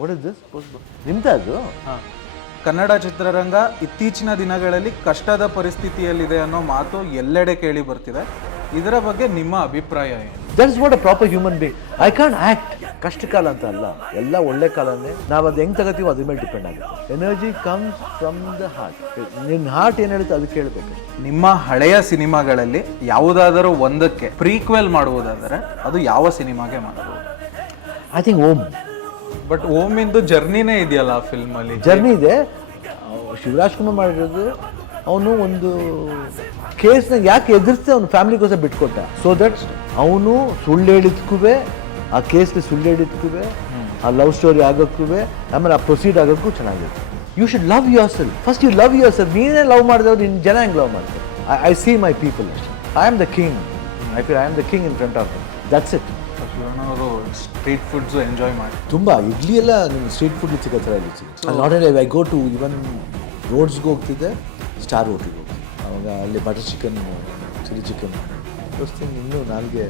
What is this? ನಿಮ್ದು ಅದು? ಕನ್ನಡ ಚಿತ್ರರಂಗ ಇತ್ತೀಚಿನ ದಿನಗಳಲ್ಲಿ ಕಷ್ಟದ ಪರಿಸ್ಥಿತಿಯಲ್ಲಿದೆ ಅನ್ನೋ ಮಾತು ಎಲ್ಲೆಡೆ ಕೇಳಿ ಬರ್ತಿದೆ. ಇದರ ಬಗ್ಗೆ ನಿಮ್ಮ ಅಭಿಪ್ರಾಯ ಏನು? That is what a proper human being. I can't act. ಕಷ್ಟ ಕಾಲ ಅಂತ ಅಲ್ಲ, ಎಲ್ಲ ಒಳ್ಳೆ ಕಾಲನೇ. ನಾವು ಅದು ಹೆಂಗೆ ತಗೋತೀವೋ ಅದ್ರ ಮೇಲೆ ಡಿಪೆಂಡ್ ಆಗುತ್ತೆ. Energy comes from the heart. ನಿನ್ನ ಹಾರ್ಟ್ ಏನು ಹೇಳುತ್ತೆ ಅದು ಕೇಳಬೇಕು. ನಿಮ್ಮ ಹಳೆಯ ಸಿನಿಮಾಗಳಲ್ಲಿ ಯಾವುದಾದರೂ ಒಂದಕ್ಕೆ ಪ್ರೀಕ್ವೆಲ್ ಮಾಡುವುದಾದರೆ ಅದು ಯಾವ ಸಿನಿಮಾಗೆ ಮಾಡಬಹುದು? I think Om. ಬಟ್ ಓಮಿಂದು ಜರ್ನಿನೇ ಇದೆಯಲ್ಲ ಆ ಫಿಲ್ಮಲ್ಲಿ. ಜರ್ನಿ ಇದೆ. ಶಿವರಾಜ್ ಕುಮಾರ್ ಮಾಡಿರೋದು, ಅವನು ಒಂದು ಕೇಸ್ನ ಯಾಕೆ ಎದುರಿಸ್ತೆ ಅವ್ನು ಫ್ಯಾಮಿಲಿಗೋಸ್ಕರ ಬಿಟ್ಕೊಟ್ಟ. ಸೊ ದಟ್ ಅವನು ಸುಳ್ಳು ಹೇಳಿದ್ಕೂ, ಆ ಕೇಸ್ಗೆ ಸುಳ್ಳು ಹೇಳಿದ್ಕೂ, ಆ ಲವ್ ಸ್ಟೋರಿ ಆಗೋಕ್ಕೂ, ಆಮೇಲೆ ಆ ಪ್ರೊಸೀಡ್ ಆಗೋಕ್ಕೂ ಚೆನ್ನಾಗಿರುತ್ತೆ. You should love yourself. First you love yourself. ನೀನೇ ಲವ್ ಮಾಡಿದವ್ರು ನಿನ್ನ ಜನ ಹೆಂಗೆ ಲವ್ ಮಾಡ್ತಾರೆ? ಐ ಸಿ ಮೈ ಪೀಪಲ್ ಅಷ್ಟೇ. I am the king. I feel I am the king in front of them. That's it. ಅವರು street foods enjoy ಮಾಡಿ ತುಂಬ ಇಡ್ಲಿ ಎಲ್ಲ ನಿಮ್ಮ ಸ್ಟ್ರೀಟ್ ಫುಡ್ ಸಿಗೋ ಥರ ಇಲ್ಲಿ ಸಿಗುತ್ತೆ. Not only I go to even ರೋಡ್ಸ್ಗೆ ಹೋಗ್ತಿದ್ದೆ, ಸ್ಟಾರ್ ಹೋಟ್ಲಿಗೆ ಹೋಗ್ತಿದ್ದೆ. ಅವಾಗ ಅಲ್ಲಿ ಬಟರ್ ಚಿಕನ್, ಚಿಲ್ಲಿ ಚಿಕನ್ ದೋಸ್ತಿಂಗ್ ಇನ್ನೂ ನಾಲ್ಗೆ.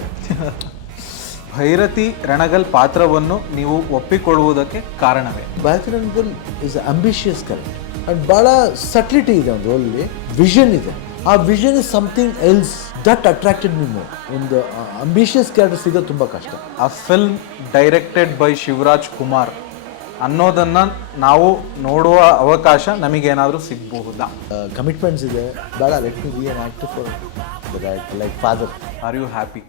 ಭೈರತಿ ರಣಗಲ್ ಪಾತ್ರವನ್ನು ನೀವು ಒಪ್ಪಿಕೊಳ್ಳುವುದಕ್ಕೆ ಕಾರಣವೇ? Bhairathi Ranagal is ambitious correct. And ಭಾಳ ಸಟ್ಲಿಟಿ ಇದೆ ಒಂದು ರೋಲಲ್ಲಿ. ವಿಷನ್ ಇದೆ. ಆ vision is something else that attracted me more. ಒಂದು ಅಂಬಿಷಿಯಸ್ ಕ್ಯಾರೆಕ್ಟರ್ ಸಿಗೋದು ತುಂಬ ಕಷ್ಟ. ಆ film directed by Shivaraj Kumar ಅನ್ನೋದನ್ನು ನಾವು ನೋಡುವ ಅವಕಾಶ ನಮಗೇನಾದರೂ ಸಿಗಬಹುದಾ? ಕಮಿಟ್ಮೆಂಟ್ಸ್ ಇದೆ. ಬೇಡ, let me be an actor for like father. Are you happy?